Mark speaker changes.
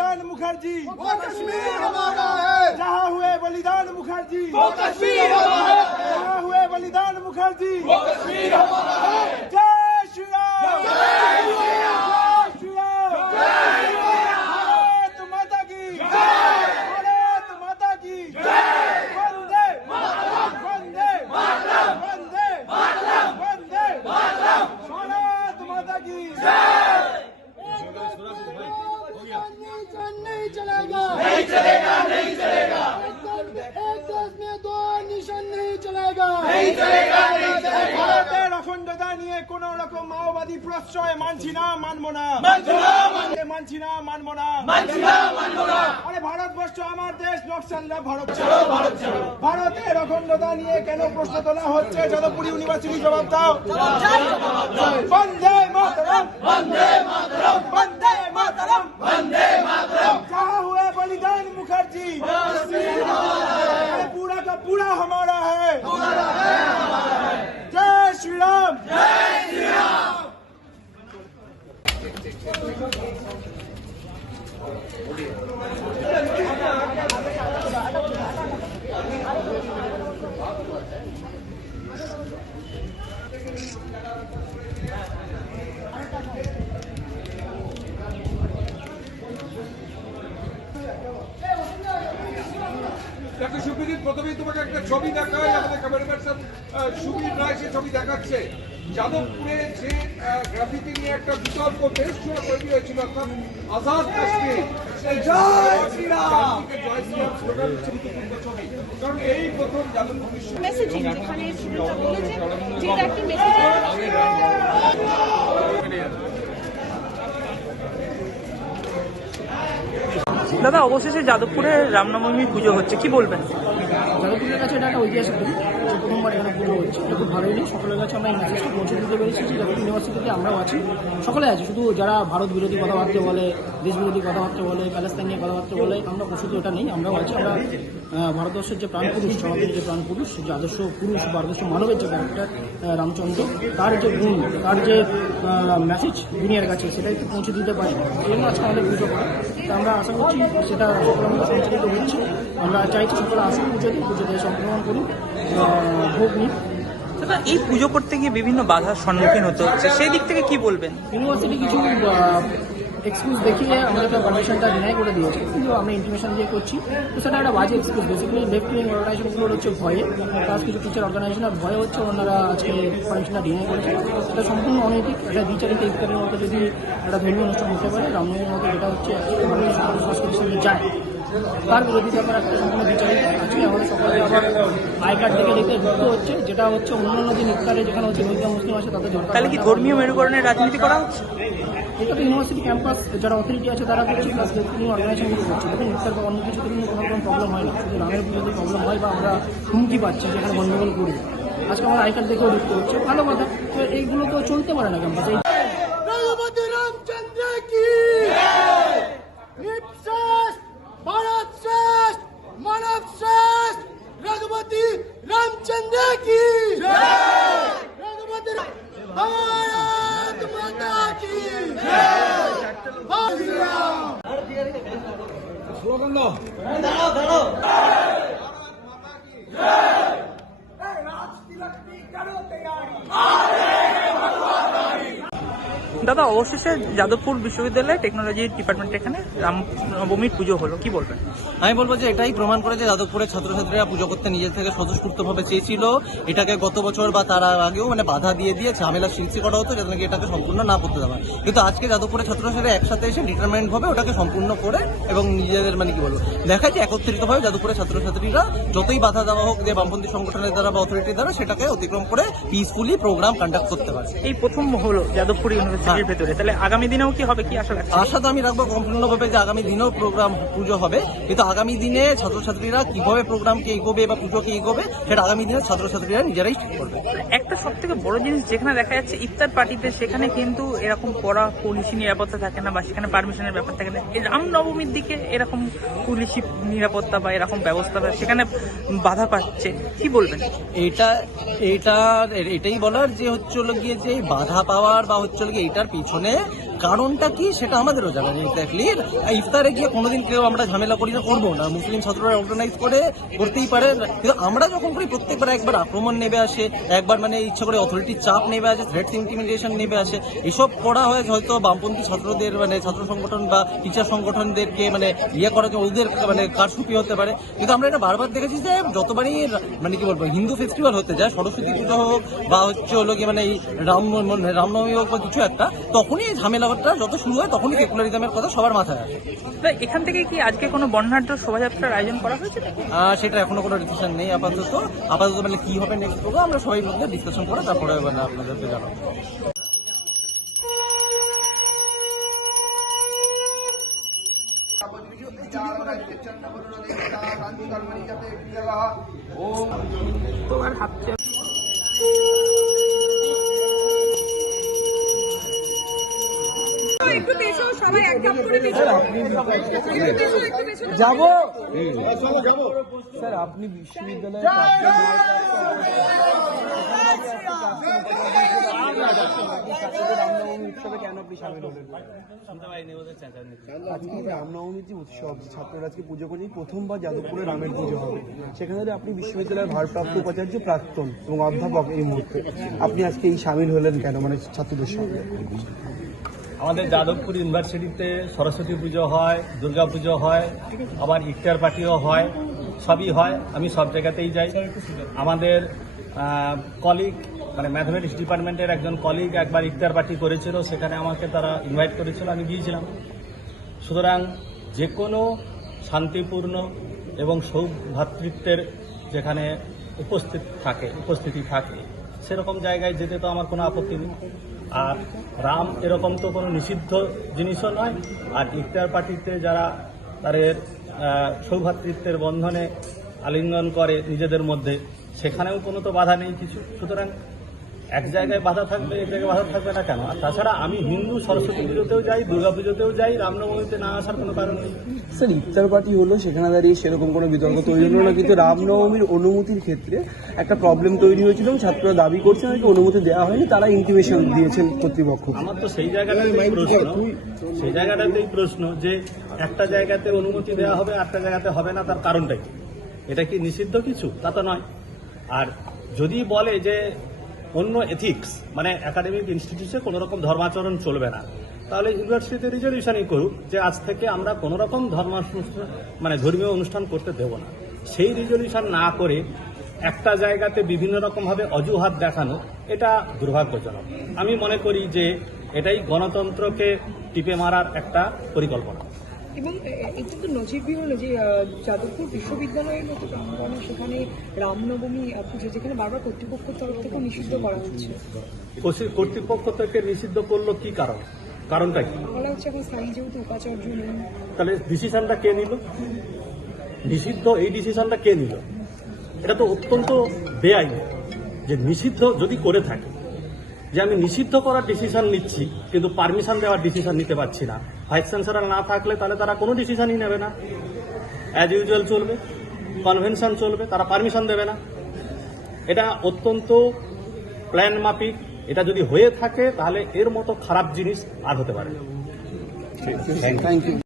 Speaker 1: मुखर्जी।
Speaker 2: वो कश्मीर हमारा है।
Speaker 1: जहाँ हुए बलिदान मुखर्जी।
Speaker 2: वो कश्मीर हमारा है।
Speaker 1: जहाँ हुए बलिदान मुखर्जी।
Speaker 2: वो कश्मीर हमारा है।
Speaker 1: जय श्री राम। जय श्री राम। भारत
Speaker 3: में दो निशान नहीं चलेगा
Speaker 2: नहीं चलेगा नहीं चलेगा
Speaker 1: ভারতের অখণ্ডতা নিয়ে কোন রকম মাওবাদী প্রশ্রয় মানছি না মানবো না
Speaker 2: মানছি না, মানবো
Speaker 1: মানছি না মানবো না
Speaker 2: মানছি না মানবো না
Speaker 1: আরে ভারতবর্ষ আমার দেশ নকশালরা ভারত
Speaker 2: চলো ভারত চলো
Speaker 1: ভারতের অখণ্ডতা নিয়ে কেন প্রশ্ন তোলা হচ্ছে যাদবপুর ইউনিভার্সিটি জবাব দাও বন্দে মাতরম
Speaker 2: वंदे मातरम
Speaker 1: বন্দে মাতরম
Speaker 4: তোমাকে একটা ছবি দেখাই আমাদের ক্যামেরা পার্সন সুবীর রায় সে ছবি দেখাচ্ছে। যাদবপুরে যে গ্রাফিতি নিয়ে একটা বিতর্ক বেশ জোড়া তৈরি হয়েছিল অর্থাৎ আজাদ কাশ্মীর। কারণ এই প্রথম যাদবপুর বিশ্ব
Speaker 5: মেসেজিং যেখানে যেটা একটি মেসেজ
Speaker 6: দাদা, অবশেষে যাদবপুরে রামনবমী পুজো হচ্ছে, কি বলবেন?
Speaker 3: যাদবপুরের কাছে এটা একটা ঐতিহাসিক দিন, যে প্রথমবার এখানে পুজো হচ্ছে। এটা খুব ভালোই দিন, সকলের কাছে আমরা এই মেসেজটা পৌঁছে দিতে পেরেছি, যে যাদবপুর ইউনিভার্সিটিতে আমরাও আছি। সকলে আছি, শুধু যারা ভারত বিরোধী কথাবার্তা বলে, দেশ বিরোধী কথাবার্তা বলে প্যালেস্তাইন নিয়ে কথাবার্তা বলে, আমরা শুধু এটা নেই, আমরাও আছি। আমরা ভারতবর্ষের যে প্রাণ পুরুষ সমাজের যে প্রাণ পুরুষ, যে আদর্শ পুরুষ বা আদর্শ মানবের যে ক্যারেক্টার রামচন্দ্র, তার যে গুণ, তার যে মেসেজ দুনিয়ার কাছে, সেটা একটু পৌঁছে দিতে পারি। এই জন্য আজকে আমাদের পুজো করা তা আমরা আশা করছি সেটা সকলের সঞ্চালিত হচ্ছে। আমরা চাইছি সকলে আসুন পুজোতে পুজোতে সংক্রমণ করুন ভোগ নিন
Speaker 6: এই পুজো করতে গিয়ে বিভিন্ন বাধার সম্মুখীন হতে হচ্ছে। সেই দিক থেকে কি বলবেন?
Speaker 3: ইউনিভার্সিটি কিছু এক্সকিউজ দেখিয়ে আমাদেরকে পারমিশনটা ডিনাই করে দিয়েছে। কিন্তু আমরা ইন্টিমেশন দিয়ে করছি। তো সেটা একটা বাজে এক্সকিউজ বেসিক্যালি লেফট উইং অর্গানাইজেশনগুলোর হচ্ছে ভয়ে। প্লাস কিছু টিচার অর্গানাইজেশনের ভয়ে হচ্ছে ওনারা আজকে পারমিশনটা ডিনাই করেছে। এটা সম্পূর্ণ অনৈতিক। এটা দ্বিচারিত ইফতারের মতো যদি একটা ধর্মীয় অনুষ্ঠান হতে পারে, রামনবমীর মতো যেটা হচ্ছে সংস্কৃতির যায়। তার বিরোধিতা করা একটা সম্পূর্ণ বিচারিত আজকে আমাদের সকালে আবার আই কার্ড দেখে দেখে ঢুকতে হচ্ছে। যেটা হচ্ছে অন্যান্য দিন ইফতারে যেখানে হচ্ছে রোহিঙ্গা মুসলিম আছে, তাদের দরকার
Speaker 6: তাহলে কি ধর্মীয় মেরুকরণের রাজনীতি করা হচ্ছে?
Speaker 3: ইউনিভার্সিটি ক্যাম্পাস যারা অথরিটি আছে, তারা করছে প্লাস তিনি অর্গানাইজেশনগুলো করছে। দেখুন বা অন্য কিছুতে কোনো রকম প্রবলেম হয় না। শুধু রামের যদি প্রবলেম হয় বা আমরা হুমকি পাচ্ছি যেখানে গন্ডগোল করি। আজকে আমার আই কার্ড দেখেও ঢুকতে হচ্ছে ভালো কথা। তো এইগুলো তো চলতে পারে না ক্যাম্পাসে
Speaker 7: धरो धरो भारत माता की जय राज तिलक की करो तैयारी। हाँ।
Speaker 6: দাদা অবশেষে যাদবপুর বিশ্ববিদ্যালয়ে টেকনোলজি ডিপার্টমেন্ট এখানে রামনবমীর পুজো হলো কি বলবেন?
Speaker 8: আমি বলব যে এটাই প্রমাণ করে যে যাদবপুরের ছাত্রছাত্রীরা পুজো করতে নিজের থেকে স্বতঃস্ফূর্তভাবে চেয়েছিল। এটাকে গত বছর বা তার আগেও মানে বাধা দিয়ে দিয়ে ঝামেলা সৃষ্টি করা হতো যাতে নাকি এটাকে সম্পূর্ণ না করতে দেওয়া। কিন্তু আজকে যাদবপুরের ছাত্রছাত্রীরা একসাথে এসে ডিটারমেন্ট ভাবে ওটাকে সম্পূর্ণ করে এবং নিজেদের মানে কি বলব দেখায় যে একত্রিতভাবে যাদবপুরের ছাত্রছাত্রীরা যতই বাধা দেওয়া হোক যে বামপন্থী সংগঠনের দ্বারা বা অথরিটির দ্বারা সেটাকে অতিক্রম করে পিসফুলি প্রোগ্রাম কন্ডাক্ট করতে পারে।
Speaker 6: এই প্রথম হলো যাদবপুর ইউনিভার্সিটির ভেতরে। তাহলে আগামী দিনেও কি হবে? কি আশা
Speaker 8: আশা তো আমি রাখব সম্পূর্ণভাবে যে আগামী দিনেও প্রোগ্রাম পুজো হবে। কিন্তু আগামী দিনে ছাত্রছাত্রীরা কীভাবে প্রোগ্রামকে এগোবে বা পুজোকে এগোবে সেটা আগামী দিনে ছাত্রছাত্রীরা নিজেরাই ঠিক করবে।
Speaker 6: একটা সব থেকে বড় জিনিস যেখানে দেখা যাচ্ছে ইফতার পার্টিতে সেখানে কিন্তু এরকম কড়া পুলিশি নিরাপত্তা থাকে না বা সেখানে পারমিশনের ব্যাপার থাকে না। এই রামনবমীর দিকে এরকম পুলিশি নিরাপত্তা বা এরকম ব্যবস্থা সেখানে বাধা পাচ্ছে কি বলবেন?
Speaker 8: এটা এটা এটাই বলার যে হচ্ছে গিয়ে যে বাধা পাওয়ার বা হচ্ছে গিয়ে এটার পিছনে কারণটা কি সেটা আমাদেরও জানা নেই এক্স্যাক্টলি ইফতারে গিয়ে কোনোদিন কেউ আমরা ঝামেলা করি না, করব না। মুসলিম ছাত্ররা অর্গানাইজ করে, করতেই পারে। কিন্তু আমরা যখন করি, প্রত্যেকবার একবার আক্রমণ নেবে আসে, একবার মানে ইচ্ছা করে অথরিটির চাপ নেবে আসে থ্রেটস ইন্টিমিডিয়েশন নেবে আসে। এসব করা হয় হয়তো বামপন্থী ছাত্রদের মানে ছাত্র সংগঠন বা টিচার সংগঠনদেরকে মানে ইয়ে জন্য ওদের মানে কারসুপি হতে পারে। কিন্তু আমরা এটা বারবার দেখেছি যে যতবারই মানে কি বলব, হিন্দু ফেস্টিভ্যাল হতে যায়, সরস্বতী পুজো হোক বা হচ্ছে হলো কি মানে এই রাম মানে রামনবমী হোক বা কিছু একটা, তখনই এই ঝামেলাটা যত শুরু হয় তখনই সেকুলারিজমের কথা সবার মাথায় আসে।
Speaker 6: এখান থেকে কি আজকে কোনো বর্ণাঢ্য শোভাযাত্রার আয়োজন করা হয়েছে নাকি?
Speaker 8: সেটা এখনও কোনো ডিসিশন নেই আপাতত। আপাতত মানে কি হবে নেক্সট প্রোগ্রাম আমরা সবাই মধ্যে ডিসকাশন করে তারপরে মানে আপনাদেরকে জানাব।
Speaker 5: একটু পেছো সবাই এক কাপ করে পেছো।
Speaker 9: যাব স্যার আপনি বিশ্ববিদ্যালয়ে রামনবমী উৎসবে কেন আপনি আজকে রামনবমী যে উৎসব ছাত্ররা আজকে পুজো করছে এই প্রথমবার যাদবপুরে রামের পুজো হবে। সেখানে আপনি বিশ্ববিদ্যালয়ের ভারপ্রাপ্ত উপাচার্য প্রাক্তন এবং অধ্যাপক এই মুহূর্তে আপনি আজকে এই সামিল হলেন কেন মানে ছাত্রদের সঙ্গে?
Speaker 10: আমাদের যাদবপুর ইউনিভার্সিটিতে সরস্বতী পুজো হয়, দুর্গা পুজো হয়, আবার ইফতার পার্টিও হয়, সবই হয়, আমি সব জায়গাতেই যাই। আমাদের কলিগ মানে ম্যাথমেটিক্স ডিপার্টমেন্টের একজন কলিগ একবার ইফতার পার্টি করেছিল, সেখানে আমাকে তারা ইনভাইট করেছিল, আমি গিয়েছিলাম। সুতরাং যে কোনো শান্তিপূর্ণ এবং সৌভ্রাতৃত্বের যেখানে উপস্থিত থাকে, উপস্থিতি থাকে, সেরকম জায়গায় যেতে তো আমার কোনো আপত্তি নেই। আর রাম এরকম তো কোনো নিষিদ্ধ জিনিসও নয়। আর ইফতার পার্টিতে যারা তাদের সৌভাতৃত্বের বন্ধনে আলিঙ্গন করে নিজেদের মধ্যে, সেখানেও কোনো তো বাধা নেই কিছু। সুতরাং এক জায়গায় বাধা থাকবে এক জায়গায় বাধা থাকবে না কেন? আর তাছাড়া আমি হিন্দু সরস্বতী পুজোতেও যাই দুর্গা পুজোতেও যাই রামনবমীতে না আসার কোনো কারণ নেই।
Speaker 9: স্যার ইফতার পার্টি হলো সেখানে দাঁড়িয়ে সেরকম কোনো বিতর্ক তৈরি হলো না কিন্তু রামনবমীর অনুমতির ক্ষেত্রে একটা প্রবলেম তৈরি হয়েছিল ছাত্ররা দাবি করছেন নাকি অনুমতি দেওয়া হয়নি তারা ইন্টিমেশন দিয়েছেন কর্তৃপক্ষ।
Speaker 10: আমার তো সেই জায়গাটাতেই প্রশ্ন সেই জায়গাটাতেই প্রশ্ন যে একটা জায়গাতে অনুমতি দেওয়া হবে একটা জায়গাতে হবে না তার কারণটা কি? এটা কি নিষিদ্ধ কিছু? তা তো নয়। আর যদি বলে যে অন্য এথিক্স মানে একাডেমিক ইনস্টিটিউটে কোনো রকম ধর্মাচরণ চলবে না। তাহলে ইউনিভার্সিটিতে রিজলিউশনই করুক যে আজ থেকে আমরা কোনো রকম ধর্মানুষ্ঠান মানে ধর্মীয় অনুষ্ঠান করতে দেব না। সেই রিজলিউশন না করে একটা জায়গাতে বিভিন্ন রকমভাবে অজুহাত দেখানো, এটা দুর্ভাগ্যজনক। আমি মনে করি যে এটাই গণতন্ত্রকে টিপে মারার একটা পরিকল্পনা।
Speaker 5: এবং এটা তো নজিরবিহীন যে যাদবপুর বিশ্ববিদ্যালয়ের মতো প্রাঙ্গণে সেখানে রামনবমী পুজো যেখানে বারবার কর্তৃপক্ষের তরফ থেকে নিষিদ্ধ করা হচ্ছে।
Speaker 10: কর্তৃপক্ষ থেকে নিষিদ্ধ করল কি কারণ? কারণটা কি?
Speaker 5: বলা হচ্ছে এখন স্থায়ী যেহেতু উপাচার্য নেই।
Speaker 10: তাহলে ডিসিশনটা কে নিল? নিষিদ্ধ এই ডিসিশনটা কে নিল? এটা তো অত্যন্ত বেআইনি যে নিষিদ্ধ যদি করে থাকে। যে আমি নিষিদ্ধ করার ডিসিশন নিচ্ছি কিন্তু পারমিশন দেওয়ার ডিসিশন নিতে পারছি না। ভাইস চ্যান্সেলার না থাকলে তাহলে তারা কোনো ডিসিশনই নেবে না। অ্যাজ ইউজুয়াল চলবে কনভেনশন চলবে, তারা পারমিশন দেবে না। এটা অত্যন্ত প্ল্যান মাফিক। এটা যদি হয়ে থাকে, তাহলে এর মতো খারাপ জিনিস আর হতে পারে
Speaker 9: থ্যাংক ইউ